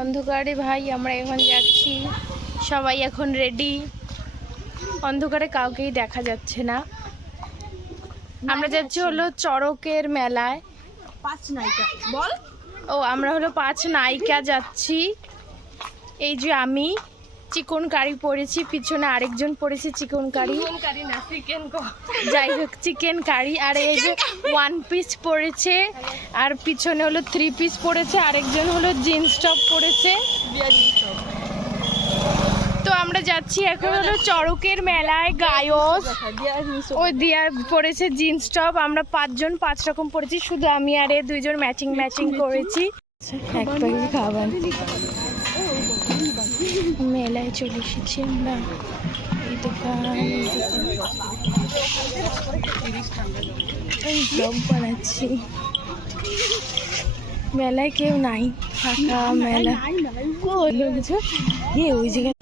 অন্ধকারে ভাই আমরা এখন যাচ্ছি, সবাই এখন রেডি। অন্ধকারে কাউকেই দেখা যাচ্ছে না। আমরা যাচ্ছি হলো চড়কের মেলায়। পাঁচ নায়িকা বল। আমরা হলো 5 নায়িকা যাচ্ছি। এই যে আমি চিকন কারি পরেছি, পিছনে আরেকজন পরেছে চিকন কারি, যাই হোক চিকেন কারি। আর এই যে 1 পিস পরেছে, আর পিছনে হলো 3 পিস পরেছে, আরেকজন হলো জিন্স টপ পরেছে। তো আমরা যাচ্ছি এখন হলো চড়কের মেলায়। গায়ক ওই দিয়া পরেছে জিন্স টপ। আমরা 5 জন 5 রকম পরেছি, শুধু আমি আর 2 জন ম্যাচিং করেছি। এক প্যাকেট খাবার মেলায় চলে এসেছি আমরা। এই দোকান ব্লগ বানাচ্ছি। মেলায় কেউ নাই, ফাঁকা মেলা। ওই জায়গায়